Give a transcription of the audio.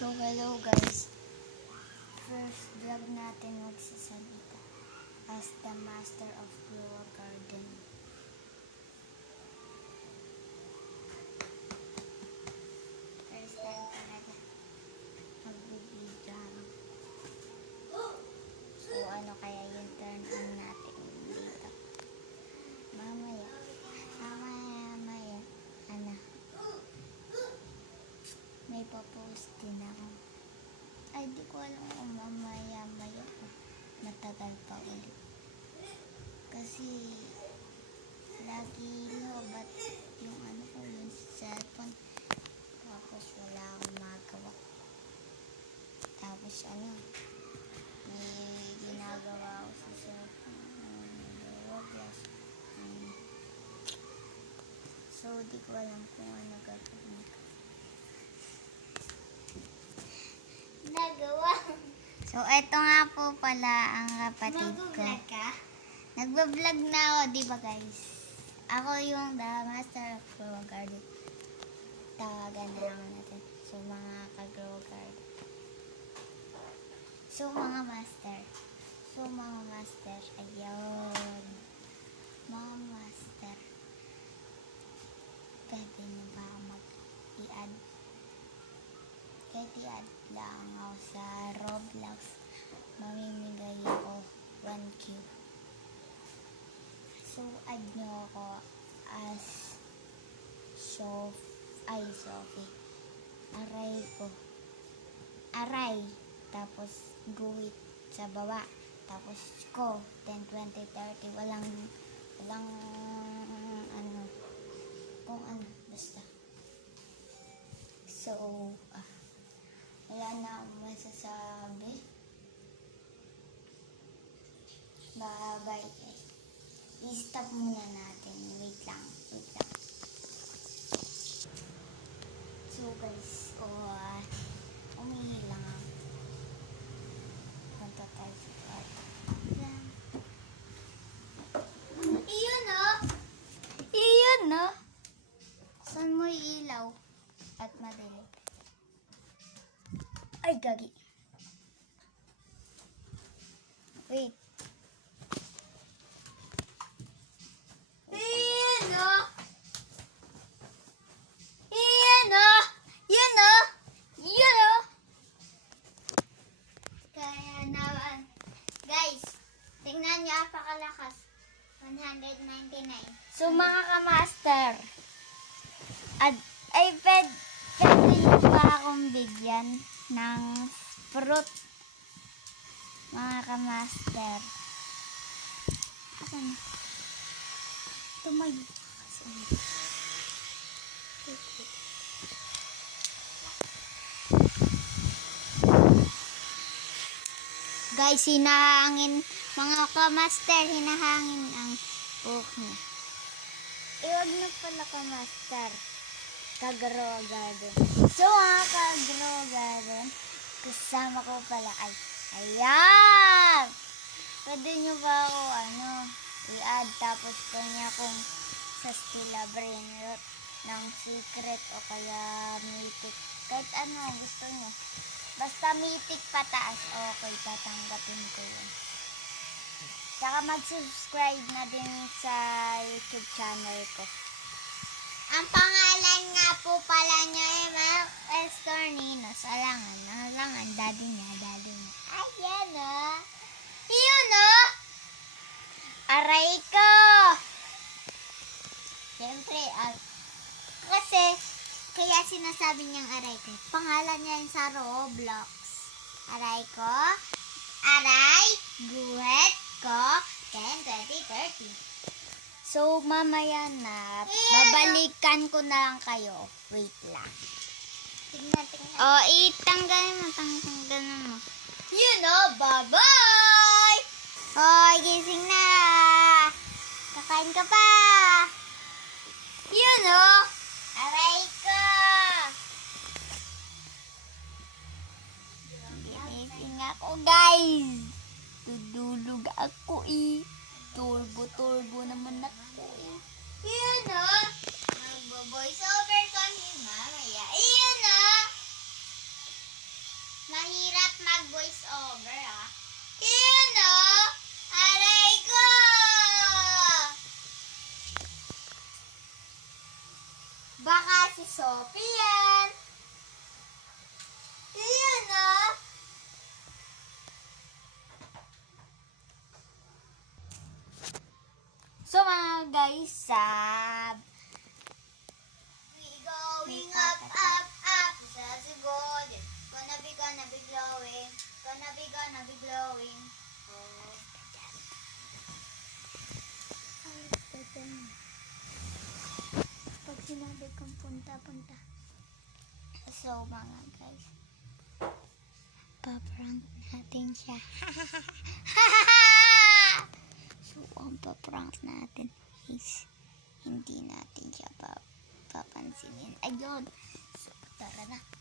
So, hello guys. First vlog natin magsasalita as the master of Grow Garden. First time talaga magbibidyo. So, ano kaya yung turn on natin dito? Mamaya. Ano? May papost din ako. Ay, di ko alam kung mamaya. Matagal pa ulit. Kasi, lagi lobat yung ano ko, yung cellphone. Tapos, wala akong magawa. Tapos, may ginagawa ako sa cellphone. Roblox. So, di ko alam kung ano gagawin ko. Nagawa. So, eto nga po pala ang kapatid ko. Magbablog ka? Nagbablog na ako, di ba guys? Ako yung the master of Grow Garden. Tawagan na lang natin. So, mga ka-Grow Garden. So, mga master. Ayun. Mga master. Pwede niyo ba mag-i-add? Kahit i-add lang ako sa Roblox, mamimigay ako 1Q. So, add nyo ako as Sophie. Aray. Tapos, guhit sa baba. Tapos, ko, 10, 20, 30. Walang, kung ano, basta. So, wala na akong masasabi. Bye-bye guys. I-stop muna natin. Wait lang. So guys, umihi lang ako. Punta tayo sa kwarto. Iyon no? Saan mo ilaw? At madilim. Ay, gagi. Wait. Iyan o! Kaya naman. Guys, tingnan niyo, apakalakas. 199. So, mga kamaster, pwede niyo ba akong bigyan ng fruit, mga kamaster? Asan? Tumayo. Guys, hinahangin, mga kamaster, hinahangin ang buhok niya. Iwag na pala kamaster. Ka-Grow Garden. So, mga ka-Grow Garden, kasama ko pala ay, ayan! Pwede nyo ba ako, i-add tapos kanya kung sa Stila Brainrot ng secret o kaya mythic. Kahit ano gusto nyo. Basta mythic pataas, okay, tatanggapin ko yun. Tsaka mag-subscribe na din sa YouTube channel ko. Ang pangalan nga po pala niya ay Estorninos. Alangan, daddy niya. Ayan o. Yun o. Aray ko. Siyempre, kasi, kaya sinasabi niyang aray ko. Pangalan niya yung sa Roblox. Aray ko. Aray, guhit ko, 10, 20, 30. So, mamaya na, babalikan ko na lang kayo. Wait lang. Tingnan. Itanggalin mo. Yun o, bye-bye! Hoy, gising na! Kakain ka pa! Yun o! Aray ko! Gising ako, guys! Tudulog ako Turbo naman ako Yun o! Magbo-voice over kami mamaya. Iyan o! Mahirap mag-voice over, ah. Yun, oh! Aray ko! Baka si Sophie yan. Yun, oh! So, mga guys, we going up, up, up. That's a good. Gonna be glowing. Gonna be glowing. Oh. Pag sinabi kong punta. So, mga guys, paprank natin siya. So, ang paprank natin is hindi natin siya papansinin. Ayun. So, tara na.